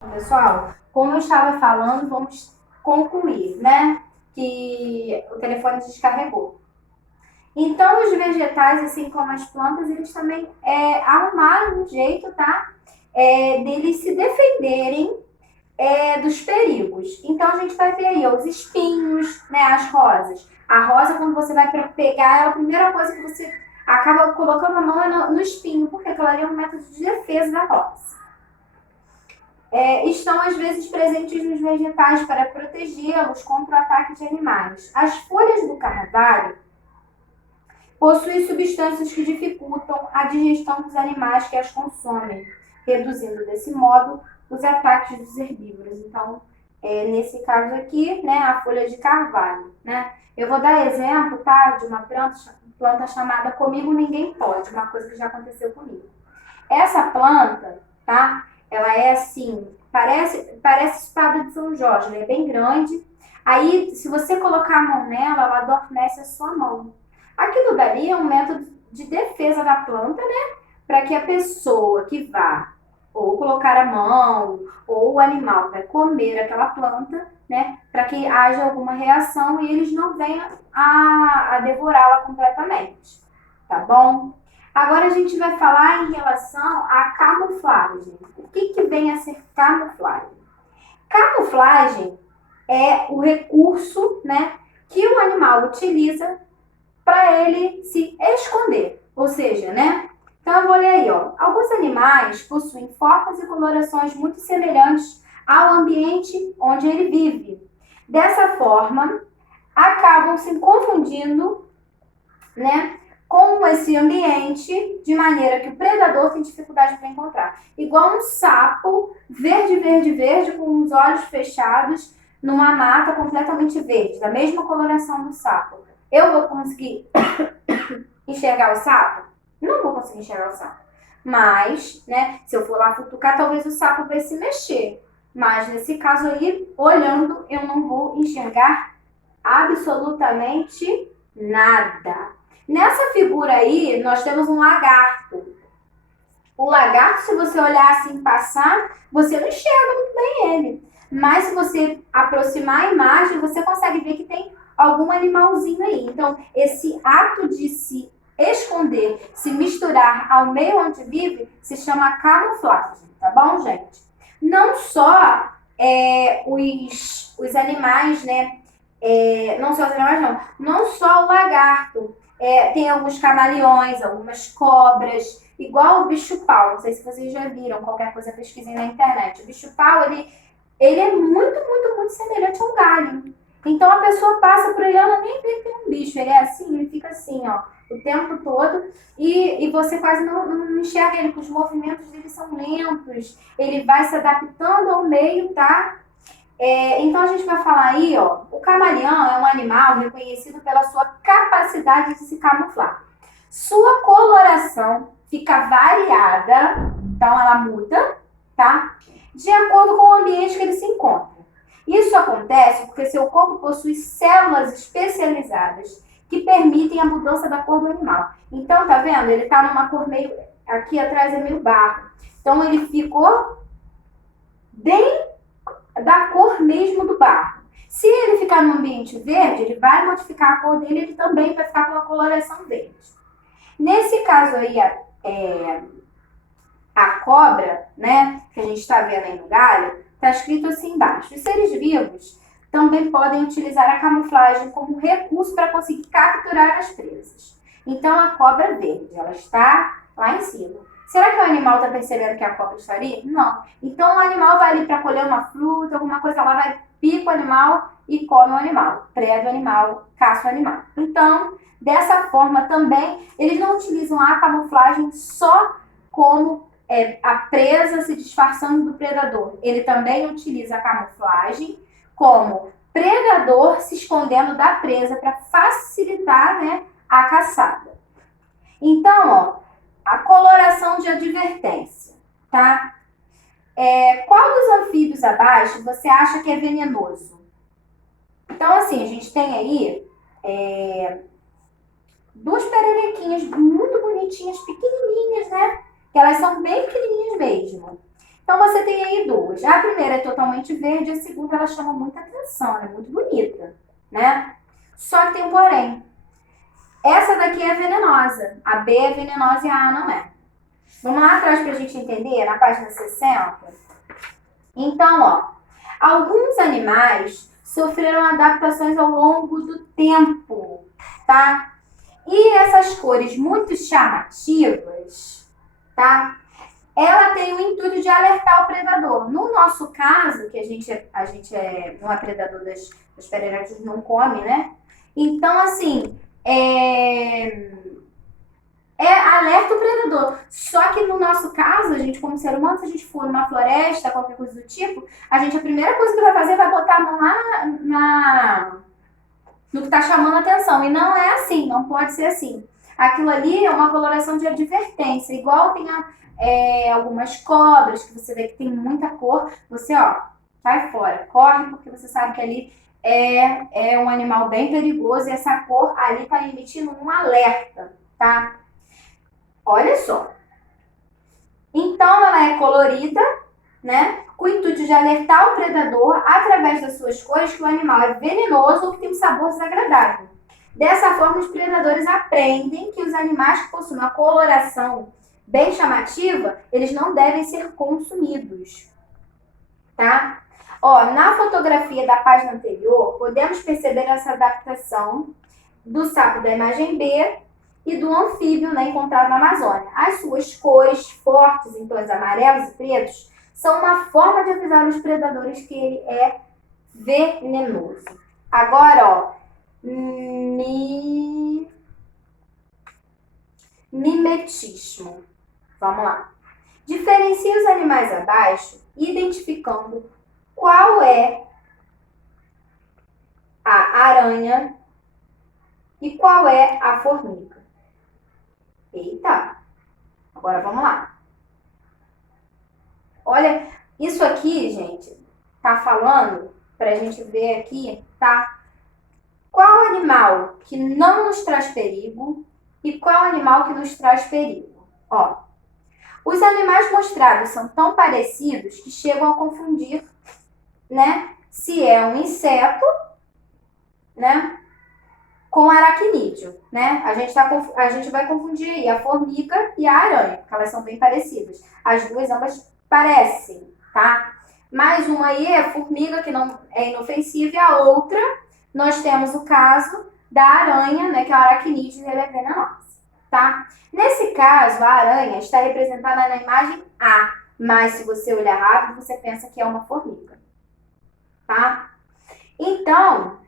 Pessoal, como eu estava falando, vamos concluir, né? Que o telefone descarregou. Então, os vegetais, assim como as plantas, eles também arrumaram um jeito, tá? Deles se defenderem dos perigos. Então, a gente vai ver aí ó, os espinhos, né? As rosas. A rosa, quando você vai pegar ela, a primeira coisa que você acaba colocando a mão é no espinho, porque aquilo ali é um método de defesa da rosa. Estão às vezes presentes nos vegetais para protegê-los contra o ataque de animais. As folhas do carvalho possuem substâncias que dificultam a digestão dos animais que as consomem, reduzindo desse modo os ataques dos herbívoros. Então, nesse caso aqui, né, a folha de carvalho, né? Eu vou dar exemplo, tá, de uma planta chamada Comigo Ninguém Pode, uma coisa que já aconteceu comigo. Essa planta, tá? Ela é assim, parece espada de São Jorge, ela é bem grande. Aí, se você colocar a mão nela, ela adormece a sua mão. Aquilo dali é um método de defesa da planta, né? Para que a pessoa que vá ou colocar a mão, ou o animal vai comer aquela planta, né? Para que haja alguma reação e eles não venham a devorá-la completamente, tá bom? Agora a gente vai falar em relação à camuflagem. O que vem a ser camuflagem? Camuflagem é o recurso, né, que o animal utiliza para ele se esconder. Ou seja, né? Então eu vou ler aí, ó. Alguns animais possuem formas e colorações muito semelhantes ao ambiente onde ele vive. Dessa forma, acabam se confundindo, né, com esse ambiente, de maneira que o predador tem dificuldade para encontrar. Igual um sapo verde, verde, verde, com os olhos fechados, numa mata completamente verde, da mesma coloração do sapo. Eu vou conseguir enxergar o sapo? Não vou conseguir enxergar o sapo. Mas, né, se eu for lá futucar, talvez o sapo vai se mexer. Mas, nesse caso aí, olhando, eu não vou enxergar absolutamente nada. Nessa figura aí, nós temos um lagarto. O lagarto, se você olhar assim, passar, você não enxerga muito bem ele. Mas se você aproximar a imagem, você consegue ver que tem algum animalzinho aí. Então, esse ato de se esconder, se misturar ao meio onde vive, se chama camuflagem, tá bom, gente? Não só os animais, né? Não só os animais, não só o lagarto. Tem alguns camaleões, algumas cobras, igual o bicho-pau. Não sei se vocês já viram, qualquer coisa pesquisem na internet. O bicho-pau, ele é muito, muito, muito semelhante ao galho. Então a pessoa passa por ele, ela nem vê que tem um bicho. Ele é assim, ele fica assim, ó, o tempo todo. E você quase não enxerga ele, porque os movimentos dele são lentos. Ele vai se adaptando ao meio, tá? Então a gente vai falar aí, ó, o camaleão é um animal reconhecido pela sua capacidade de se camuflar. Sua coloração fica variada, então ela muda, tá? De acordo com o ambiente que ele se encontra. Isso acontece porque seu corpo possui células especializadas que permitem a mudança da cor do animal. Então, tá vendo? Ele tá numa cor meio, aqui atrás é meio barro. Então ele ficou bem da cor mesmo do barro. Se ele ficar no ambiente verde, ele vai modificar a cor dele, ele também vai ficar com uma coloração verde. Nesse caso aí, a cobra, né, que a gente está vendo aí no galho, está escrito assim embaixo. Os seres vivos também podem utilizar a camuflagem como recurso para conseguir capturar as presas. Então, a cobra verde, ela está lá em cima. Será que o animal está percebendo que a cobra está ali? Não. Então, o animal vai ali para colher uma fruta, alguma coisa, ela vai, pica o animal e come o animal. Preda o animal, caça o animal. Então, dessa forma também, eles não utilizam a camuflagem só como a presa se disfarçando do predador. Ele também utiliza a camuflagem como predador se escondendo da presa para facilitar, né, a caçada. Então, ó, a coloração de advertência, tá? Qual dos anfíbios abaixo você acha que é venenoso? Então, assim, a gente tem aí duas pererequinhas muito bonitinhas, pequenininhas, né? Que elas são bem pequenininhas mesmo. Então, você tem aí duas. A primeira primeira é totalmente verde, a segunda ela chama muita atenção, ela é muito bonita, né? Só que tem um porém. Essa daqui é venenosa. A B é venenosa e a A não é. Vamos lá atrás pra gente entender, na página 60. Então, ó, alguns animais sofreram adaptações ao longo do tempo, tá? E essas cores muito chamativas, tá? Ela tem o intuito de alertar o predador. No nosso caso, que a gente não é predador das pererecas, a gente não come, né? Então, assim, alerta o predador. Só que no nosso caso, a gente como ser humano, se a gente for numa floresta, qualquer coisa do tipo, a primeira coisa que vai fazer vai botar a mão lá no que está chamando a atenção. E não é assim, não pode ser assim. Aquilo ali é uma coloração de advertência. Igual tem algumas cobras, que você vê que tem muita cor, você, ó, sai fora, corre, porque você sabe que ali é um animal bem perigoso e essa cor ali está emitindo um alerta, tá? Olha só. Então, ela é colorida, né? Com o intuito de alertar o predador através das suas cores que o animal é venenoso ou que tem um sabor desagradável. Dessa forma, os predadores aprendem que os animais que possuem uma coloração bem chamativa, eles não devem ser consumidos, tá? Ó, na fotografia da página anterior, podemos perceber essa adaptação do sapo da imagem B e do anfíbio, né, encontrado na Amazônia. As suas cores fortes em tons amarelos e pretos são uma forma de avisar os predadores que ele é venenoso. Agora, ó, mimetismo. Vamos lá. Diferencie os animais abaixo, identificando qual é a aranha e qual é a formiga. Eita! Agora vamos lá. Olha, isso aqui, gente, tá falando, pra gente ver aqui, tá? Qual animal que não nos traz perigo e qual animal que nos traz perigo? Ó, os animais mostrados são tão parecidos que chegam a confundir, né? Se é um inseto, né? Com aracnídeo, né? A gente vai confundir aí a formiga e a aranha, porque elas são bem parecidas. As duas ambas parecem, tá? Mais uma aí é a formiga, que não é inofensiva, e a outra, nós temos o caso da aranha, né? Que é o aracnídeo e ela é venenosa, tá? Nesse caso, a aranha está representada na imagem A, mas se você olhar rápido, você pensa que é uma formiga, tá? Então,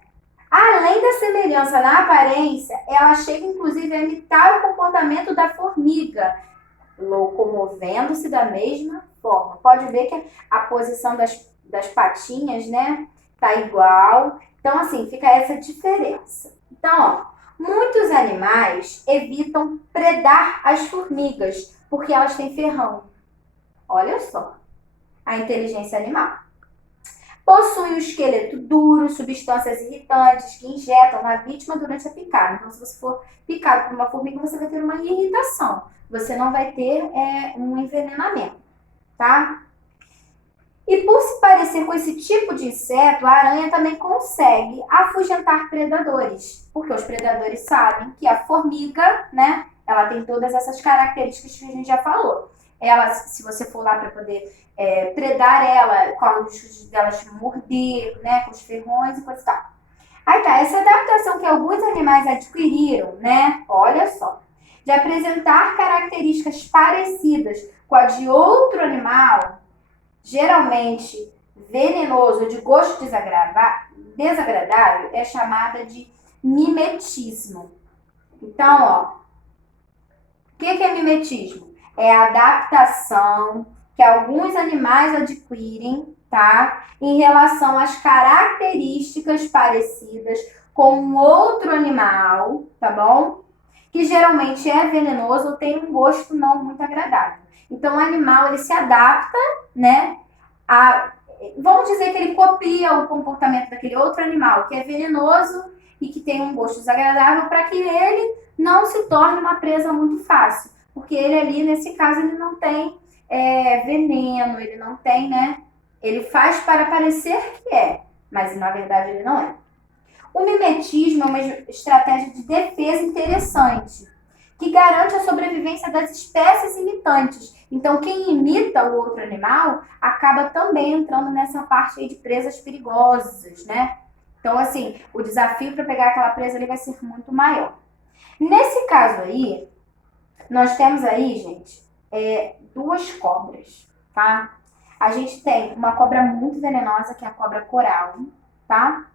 além da semelhança na aparência, ela chega inclusive a imitar o comportamento da formiga, locomovendo-se da mesma forma. Pode ver que a posição das patinhas, né, tá igual. Então, assim, fica essa diferença. Então, ó, muitos animais evitam predar as formigas, porque elas têm ferrão. Olha só a inteligência animal. Possui um esqueleto duro, substâncias irritantes que injetam na vítima durante a picada. Então, se você for picado por uma formiga, você vai ter uma irritação. Você não vai ter um envenenamento, tá? E por se parecer com esse tipo de inseto, a aranha também consegue afugentar predadores. Porque os predadores sabem que a formiga, né, ela tem todas essas características que a gente já falou. Ela, se você for lá para poder predar ela, corre o risco dela te morder, né, com os ferrões e coisa e tal. Aí tá, essa adaptação que alguns animais adquiriram, né, olha só, de apresentar características parecidas com a de outro animal, geralmente venenoso ou de gosto desagradável, é chamada de mimetismo. Então, ó, o que é mimetismo? É a adaptação que alguns animais adquirem, tá? Em relação às características parecidas com um outro animal, tá bom? Que geralmente é venenoso ou tem um gosto não muito agradável. Então, o animal, ele se adapta, né? Vamos dizer que ele copia o comportamento daquele outro animal que é venenoso e que tem um gosto desagradável para que ele não se torne uma presa muito fácil. Porque ele ali, nesse caso, ele não tem veneno, ele não tem, né, Ele faz para parecer que é, mas na verdade ele não é. O mimetismo é uma estratégia de defesa interessante, que garante a sobrevivência das espécies imitantes. Então, quem imita o outro animal acaba também entrando nessa parte aí de presas perigosas, né? Então, assim, o desafio para pegar aquela presa ali vai ser muito maior. Nesse caso aí, nós temos aí, gente, duas cobras, tá? A gente tem uma cobra muito venenosa, que é a cobra coral, tá?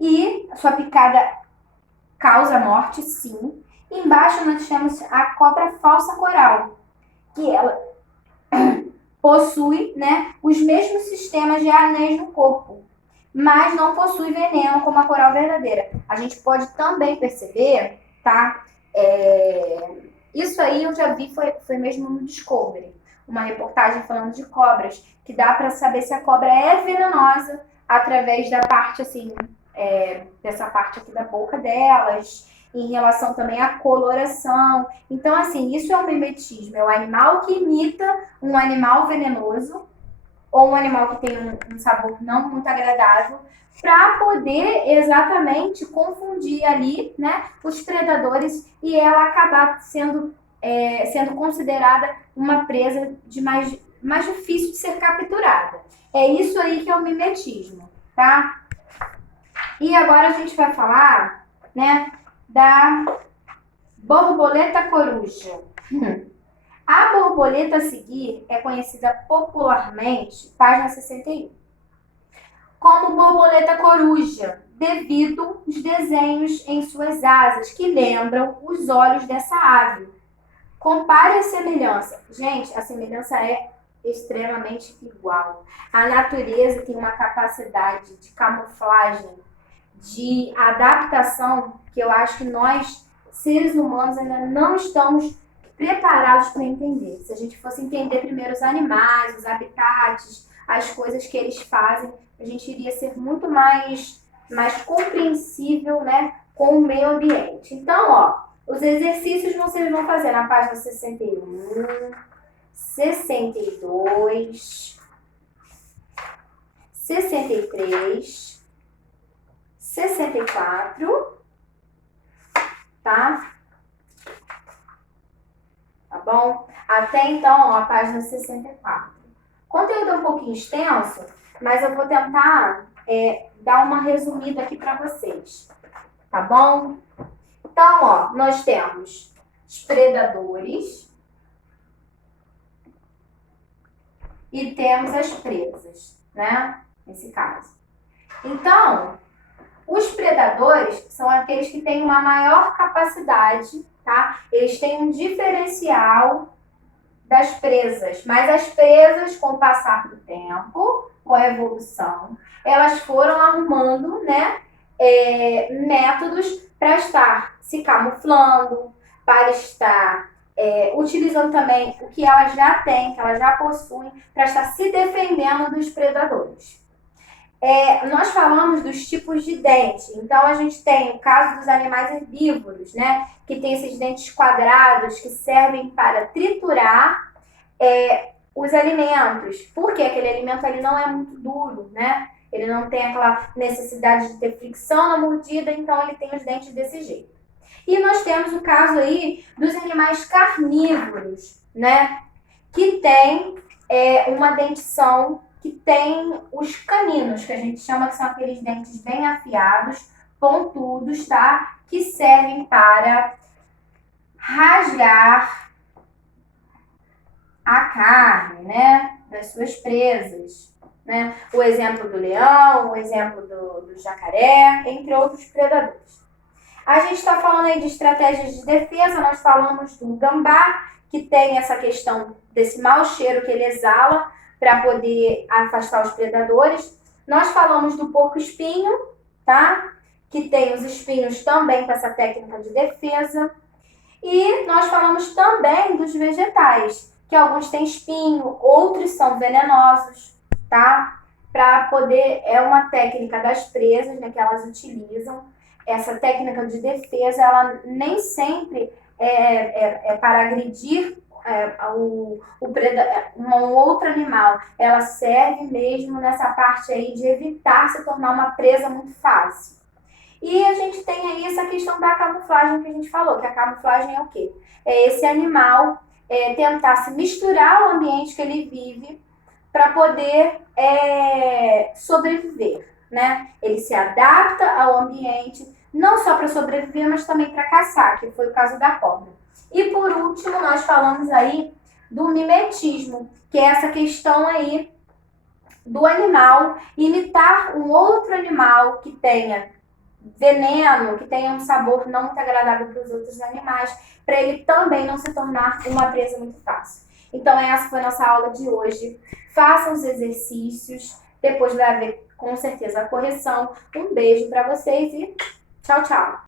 E a sua picada causa morte, sim. E embaixo nós temos a cobra falsa coral, que ela possui, né, os mesmos sistemas de anéis no corpo, mas não possui veneno como a coral verdadeira. A gente pode também perceber, tá? Isso aí eu já vi, foi mesmo no Discovery, uma reportagem falando de cobras, que dá para saber se a cobra é venenosa através da parte, assim, dessa parte aqui da boca delas, em relação também à coloração. Então, assim, isso é um mimetismo, é o animal que imita um animal venenoso ou um animal que tem um sabor não muito agradável, para poder exatamente confundir ali, né, os predadores e ela acabar sendo considerada uma presa de mais difícil de ser capturada. É isso aí que é o mimetismo, tá? E agora a gente vai falar, né, da borboleta coruja. A borboleta a seguir é conhecida popularmente, página 61, como borboleta coruja, devido aos desenhos em suas asas que lembram os olhos dessa ave. Compare a semelhança. Gente, a semelhança é extremamente igual. A natureza tem uma capacidade de camuflagem, de adaptação, que eu acho que nós, seres humanos, ainda não estamos preparados para entender. Se a gente fosse entender primeiro os animais, os habitats, as coisas que eles fazem, a gente iria ser muito mais compreensível, né, com o meio ambiente. Então, ó, os exercícios vocês vão fazer na página 61, 62, 63, 64, tá? Tá bom? Até então, ó, a página 64. O conteúdo é um pouquinho extenso, mas eu vou tentar dar uma resumida aqui para vocês, tá bom? Então, ó, nós temos os predadores e temos as presas, né? Nesse caso. Então, os predadores são aqueles que têm uma maior capacidade, tá? Eles têm um diferencial das presas, mas as presas, com o passar do tempo, com a evolução, elas foram arrumando, né, métodos para estar se camuflando, para estar utilizando também o que elas já têm, que elas já possuem, para estar se defendendo dos predadores. Nós falamos dos tipos de dente. Então, a gente tem o caso dos animais herbívoros, né? Que tem esses dentes quadrados que servem para triturar os alimentos. Porque aquele alimento ali não é muito duro, né? Ele não tem aquela necessidade de ter fricção na mordida, então ele tem os dentes desse jeito. E nós temos o caso aí dos animais carnívoros, né? Que tem uma dentição que tem os caninos, que a gente chama que são aqueles dentes bem afiados, pontudos, tá? Que servem para rasgar a carne, né? Das suas presas, né? O exemplo do leão, o exemplo do jacaré, entre outros predadores. A gente está falando aí de estratégias de defesa, nós falamos do gambá, que tem essa questão desse mau cheiro que ele exala, para poder afastar os predadores. Nós falamos do porco-espinho, tá? Que tem os espinhos também com essa técnica de defesa. E nós falamos também dos vegetais, que alguns têm espinho, outros são venenosos, tá? Para poder, é uma técnica das presas, né, que elas utilizam. Essa técnica de defesa, ela nem sempre para agredir um outro animal, ela serve mesmo nessa parte aí de evitar se tornar uma presa muito fácil. E a gente tem aí essa questão da camuflagem que a gente falou, que a camuflagem é o quê? É esse animal tentar se misturar ao ambiente que ele vive para poder sobreviver, né? Ele se adapta ao ambiente, não só para sobreviver, mas também para caçar, que foi o caso da cobra. E por último, nós falamos aí do mimetismo, que é essa questão aí do animal imitar um outro animal que tenha veneno, que tenha um sabor não muito agradável para os outros animais, para ele também não se tornar uma presa muito fácil. Então, essa foi a nossa aula de hoje. Façam os exercícios, depois vai haver com certeza a correção. Um beijo para vocês e tchau, tchau!